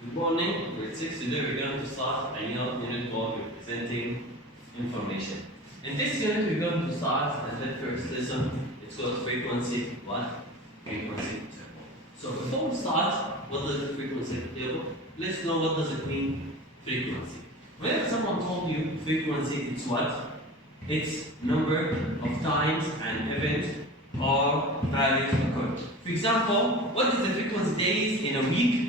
Good morning, grade 6. Today we're going to start a new unit 12 representing information. In this unit, we're going to start the first lesson. It's called frequency. What? Frequency table. So before we start, what is the frequency table? Let's know what does it mean, frequency. Whenever someone told you frequency, it's what? It's number of times an event or values occur. For example, what is the frequency days in a week?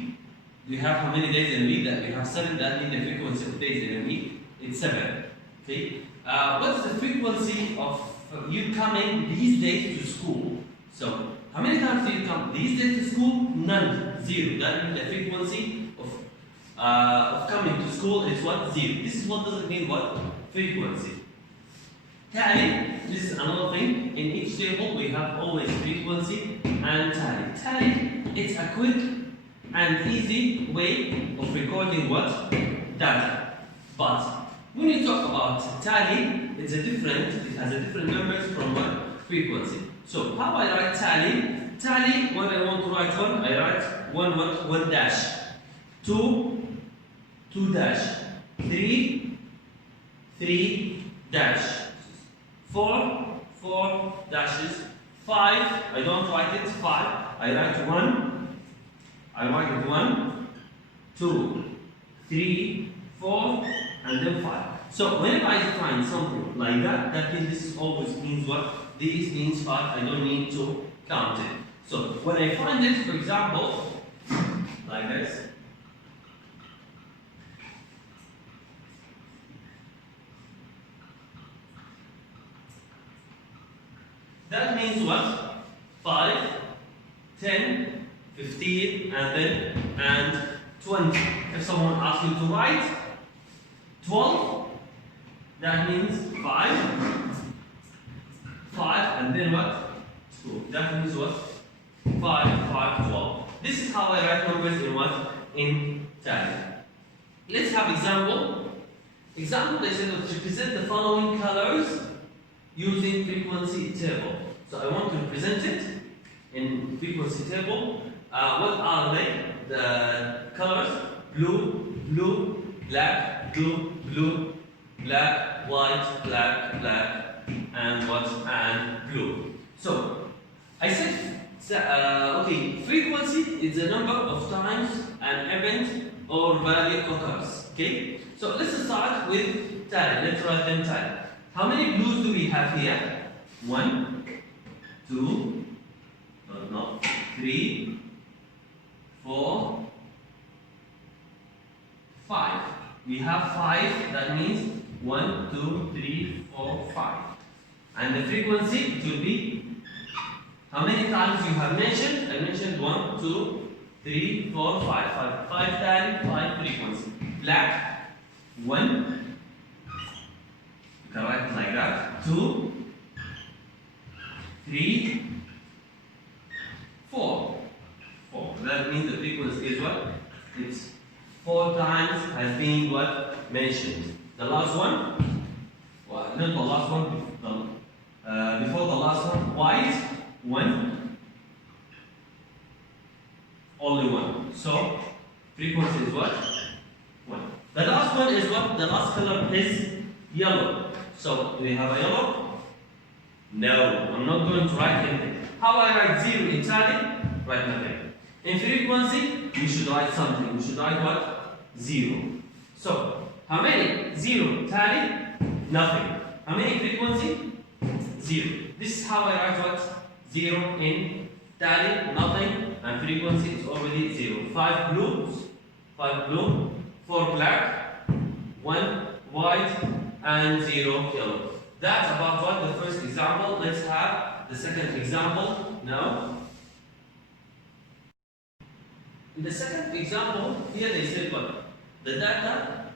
We have how many days in a week? That we have 7. That means the frequency of days in a week, it's 7. Okay. What's the frequency of you coming these days to school? So how many times do you come these days to school? None. 0. That means the frequency of coming to school is what? 0. This is what does it mean? What? Frequency. Tally. This is another thing. In each table we have always frequency and tally. Tally. It's a quick and easy way of recording what? Data. But when you talk about tally, it has a different numbers from what? Frequency. So how I write tally? Tally, when I want to write one, I write one dash. 2 dash. 3 dash. 4 dashes. 5, I don't write it, 5. I write 1. I write 1, 2, 3, 4, and then 5. So whenever I define something like that, that means this always means what? This means 5. I don't need to count it. So when I find it, for example, like this. That means what? 5, 10, 15, and 20. If someone asks you to write 12, that means 5, and then what? 2. That means what? 5, 12. This is how I write numbers in what? In tally. Let's have example. Example, they said to represent the following colors using frequency table. So I want to represent it in frequency table. What are they? The colors: blue, black, blue, black, white, black, and what? And blue. So I said, okay, frequency is the number of times an event or value occurs. Okay. So let's start with tally. Let's write them tally. How many blues do we have here? 1, 2, 3, 4, 5. We have 5, that means 1, 2, 3, 4, 5. And the frequency, it will be how many times you have mentioned? I mentioned 1, 2, 3, 4, 5. 5 tally, 5 frequency. Black, 1. You can write it like that. 2, 3, 4. That means the frequency is what? It's 4 times has been what? Mentioned. The last one? Well, not the last one. Before the last one, white, 1. Only 1. So frequency is what? 1. The last one is what? The last color is yellow. So do we have a yellow? No, I'm not going to write anything. How I write 0 in tally? Write nothing. In frequency, we should write something. We should write what? 0. So, how many? 0. Tally? Nothing. How many frequency? 0. This is how I write what? 0 in tally, nothing, and frequency is already 0. 5 blue, 4 black, 1 white, and 0 yellow. That's about what the first example. Let's have the second example now. In the second example, here they said what? The data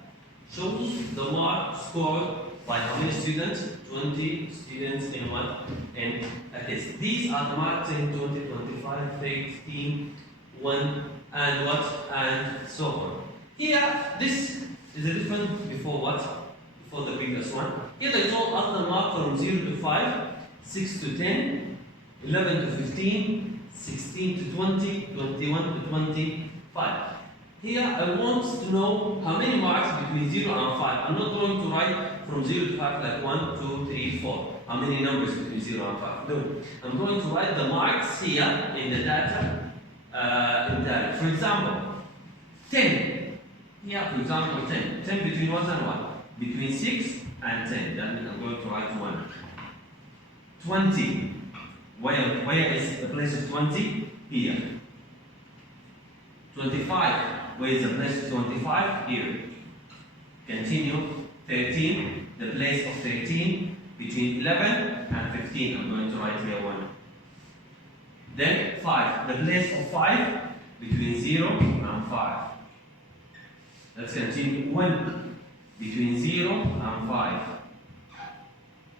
shows the mark scored by how many students? 20 students in what? In a test. These are the marks in 20, 25, 15, 1, and what? And so on. Here, this is a different before what? Before the previous one. Here they told us the mark from 0 to 5, 6 to 10, 11 to 15, 16 to 20, 21 to 25. Here I want to know how many marks between 0 and 5. I'm not going to write from 0 to 5 like 1, 2, 3, 4. How many numbers between 0 and 5? No. I'm going to write the marks here in the data. For example, 10. Here, for example, 10. 10 between what and what? Between 6 and 10. That means I'm going to write 1. 20. Where is the place of 20? Here. 25. Where is the place of 25? Here. Continue. 13. The place of 13 between 11 and 15. I'm going to write here 1. Then 5. The place of 5 between 0 and 5. Let's continue. 1 between 0 and 5.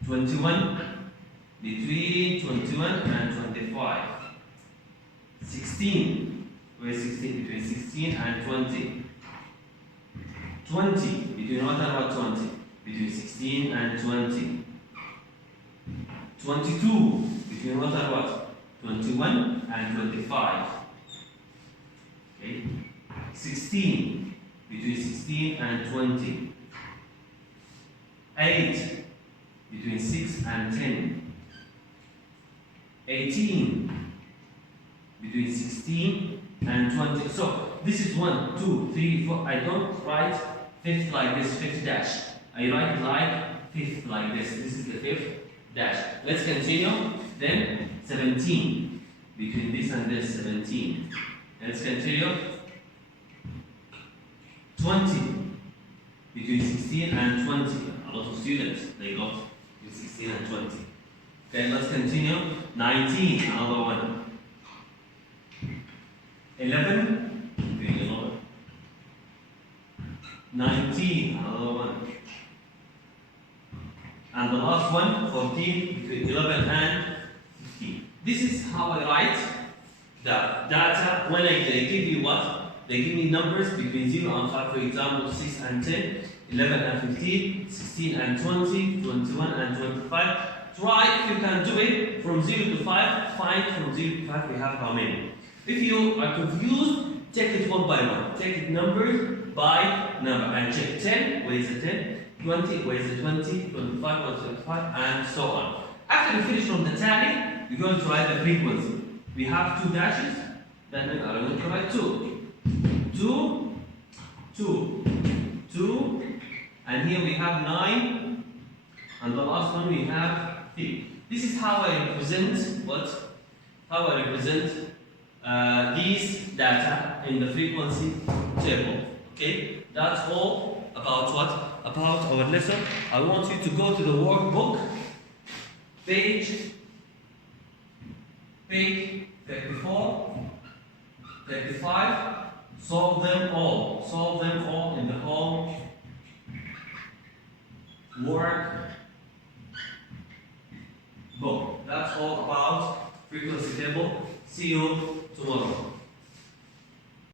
21 between 21 and 25. 16. Where is 16? Between 16 and 20. 20. Between what and what 20? Between 16 and 20. 22. Between what and what? 21 and 25. Okay. 16. Between 16 and 20. 8. Between 6 and 10. 18. Between 16 and 20. So this is 1, 2, 3, 4. I don't write fifth like this, fifth dash. I write like fifth like this. This is the fifth dash. Let's continue. Then 17. Between this and this, 17. Let's continue. 20. Between 16 and 20. A lot of students, they got between 16 and 20. Okay, let's continue. 19, another one. 11, between 11. 19, another one. And the last one, 14, between 11 and 15. This is how I write the data when they give you what? They give me numbers between 0 and 5, for example, 6 and 10, 11 and 15, 16 and 20, 21 and 25. Try if you can do it from 0 to 5, find from 0 to 5 we have how many. If you are confused, take it one by one. Take it number by number and check 10, where is the 10? 20, where is the 20? 25, where is the 25? And so on. After you finish from the tally, you're going to write the frequency. We have 2 dashes, then I'm going to write 2. 2, 2, 2, and here we have 9, and the last one we have 3. This is how I represent what? How I represent these data in the frequency table. Okay, that's all about what? About our lesson. I want you to go to the workbook, page 34, 35. Solve them all. Solve them all in the home work book. That's all about frequency table. See you tomorrow.